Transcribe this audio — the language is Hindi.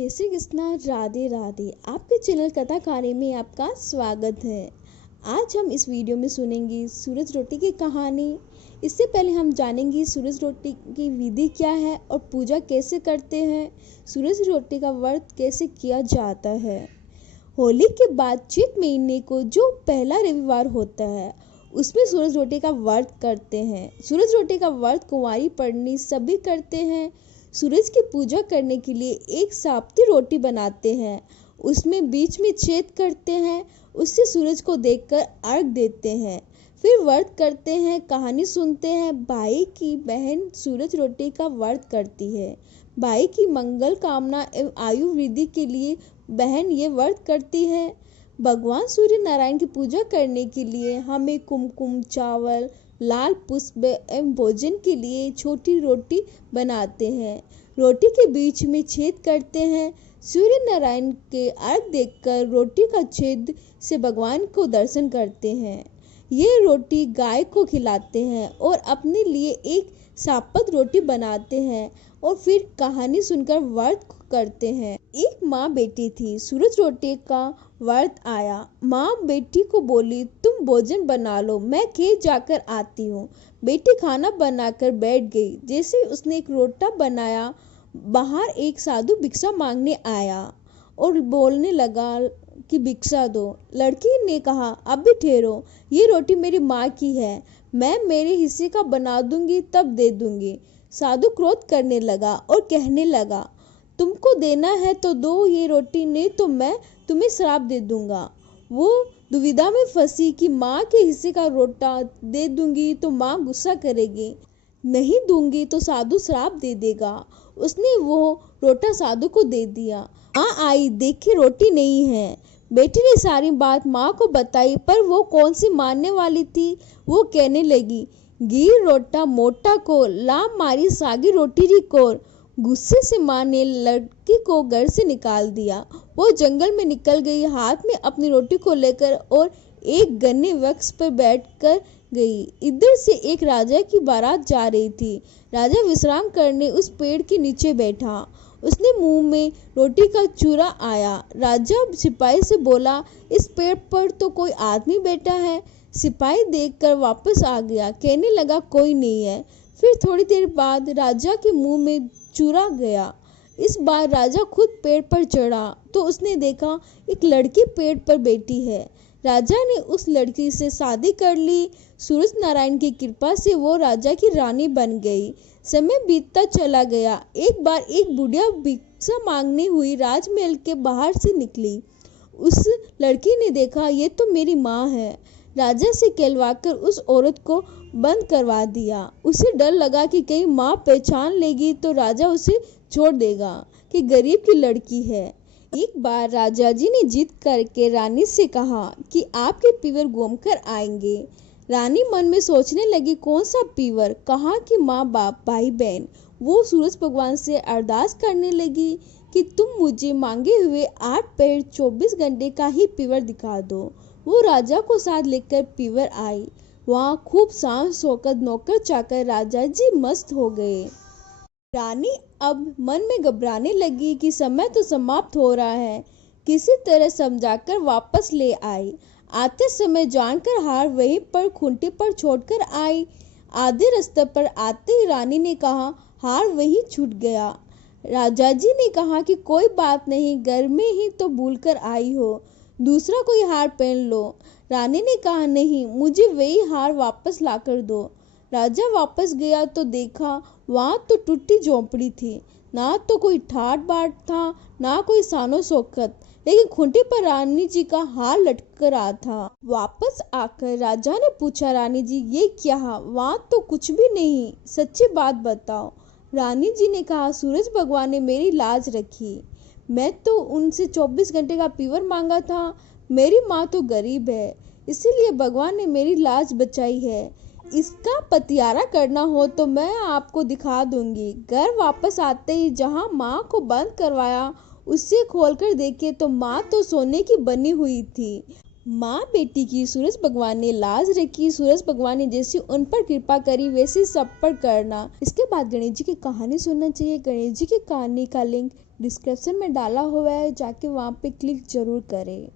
जय श्री कृष्णा, राधे राधे। आपके चैनल कथा कहानी में आपका स्वागत है। आज हम इस वीडियो में सुनेंगे सूरज रोटी की कहानी। इससे पहले हम जानेंगे सूरज रोटी की विधि क्या है और पूजा कैसे करते हैं, सूरज रोटी का व्रत कैसे किया जाता है। होली के बाद चैत महीने को जो पहला रविवार होता है उसमें सूरज रोटी का व्रत करते हैं। सूरज रोटी का व्रत कुंवारी पड़नी सभी करते हैं। सूरज की पूजा करने के लिए एक साप्ती रोटी बनाते हैं, उसमें बीच में छेद करते हैं, उससे सूरज को देखकर अर्घ देते हैं। फिर व्रत करते हैं, कहानी सुनते हैं। भाई की बहन सूरज रोटी का व्रत करती है। भाई की मंगल कामना एवं आयु वृद्धि के लिए बहन ये व्रत करती है। भगवान सूर्य नारायण की पूजा करने के लिए हमें कुमकुम, चावल, लाल पुष्प एवं भोजन के लिए छोटी रोटी बनाते हैं। रोटी के बीच में छेद करते हैं। सूर्य नारायण के अर्घ देकर रोटी का छेद से भगवान को दर्शन करते हैं। ये रोटी गाय को खिलाते हैं और अपने लिए एक सापत रोटी बनाते हैं और फिर कहानी सुनकर व्रत करते हैं। एक माँ बेटी थी। सूरज रोटी का व्रत आया। माँ बेटी को बोली, तुम भोजन बना लो, मैं खेत जाकर आती हूँ। बेटी खाना बनाकर बैठ गई। जैसे उसने एक रोटा बनाया, बाहर एक साधु भिक्षा मांगने आया और बोलने लगा कि भिक्षा दो। लड़की ने कहा, अब भी ठहरो, ये रोटी मेरी माँ की है, मैं मेरे हिस्से का बना दूंगी तब दे दूंगी। साधु क्रोध करने लगा और कहने लगा, तुमको देना है तो दो ये रोटी, नहीं तो मैं तुम्हें श्राप दे दूंगा। वो दुविधा में फंसी कि माँ के हिस्से का रोटा दे दूंगी तो माँ गुस्सा करेगी, नहीं दूंगी तो साधु श्राप दे देगा। उसने वो रोटा साधु को दे दिया। माँ आई, देखी रोटी नहीं है। बेटी ने सारी बात माँ को बताई, पर वो कौन सी मानने वाली थी। वो कहने लगी, गिर रोटा मोटा को, लाम मारी सागी रोटी री कोर। गुस्से से माँ ने लड़की को घर से निकाल दिया। वो जंगल में निकल गई, हाथ में अपनी रोटी को लेकर, और एक घने वृक्ष पर बैठकर गई। इधर से एक राजा की बारात जा रही थी। राजा विश्राम करने उस पेड़ के नीचे बैठा। उसने मुंह में रोटी का चूरा आया। राजा सिपाही से बोला, इस पेड़ पर तो कोई आदमी बैठा है। सिपाही देखकर वापस आ गया, कहने लगा, कोई नहीं है। फिर थोड़ी देर बाद राजा के मुंह में चूरा गया। इस बार राजा खुद पेड़ पर चढ़ा तो उसने देखा एक लड़की पेड़ पर बैठी है। राजा ने उस लड़की से शादी कर ली। सूरज नारायण की कृपा से वो राजा की रानी बन गई। समय बीतता चला गया। एक बार एक बुढ़िया भिक्षा मांगने हुई राजमहल के बाहर से निकली। उस लड़की ने देखा, ये तो मेरी माँ है। राजा से कहलवाकर उस औरत को बंद करवा दिया। उसे डर लगा कि कहीं माँ पहचान लेगी तो राजा उसे छोड़ देगा कि गरीब की लड़की है। एक बार राजा जी ने जिद करके रानी से कहा कि आपके पीवर घूम कर आएंगे। रानी मन में सोचने लगी, कौन सा पीवर, कहाँ की माँ बाप भाई बहन। वो सूरज भगवान से अरदास करने लगी कि तुम मुझे मांगे हुए 8 पैर 24 घंटे का ही पीवर दिखा दो। वो राजा को साथ लेकर पीवर आई। वहाँ खूब सांस होकर नौकर चाकर राजा जी मस्त हो गए। रानी अब मन में घबराने लगी कि समय तो समाप्त हो रहा है। किसी तरह समझाकर वापस ले आई। आते समय जानकर हार वहीं पर खूंटे पर छोड़कर आई। आधे रास्ते पर आते ही रानी ने कहा, हार वहीं छूट गया। राजा जी ने कहा कि कोई बात नहीं, घर में ही तो भूल कर आई हो, दूसरा कोई हार पहन लो। रानी ने कहा, नहीं, मुझे वही हार वापस लाकर दो। राजा वापस गया तो देखा वहाँ तो टूटी झोंपड़ी थी, ना तो कोई ठाट बाट था, ना कोई सानो शौकत, लेकिन खूंटे पर रानी जी का हार लटक रहा था। वापस आकर राजा ने पूछा, रानी जी ये क्या? वहाँ तो कुछ भी नहीं, सच्ची बात बताओ। रानी जी ने कहा, सूरज भगवान ने मेरी लाज रखी। मैं तो उनसे 24 घंटे का पीवर मांगा था। मेरी माँ तो गरीब है, इसीलिए भगवान ने मेरी लाज बचाई है। इसका पतियारा करना हो तो मैं आपको दिखा दूंगी। घर वापस आते ही जहाँ माँ को बंद करवाया उसे खोलकर देखे तो माँ तो सोने की बनी हुई थी। माँ बेटी की सूरज भगवान ने लाज रखी, सूरज भगवान ने जैसी उन पर कृपा करी वैसे सब पर करना। इसके बाद गणेश जी की कहानी सुनना चाहिए। गणेश जी की कहानी का लिंक डिस्क्रिप्शन में डाला हुआ है, जाके वहाँ पे क्लिक जरूर करें।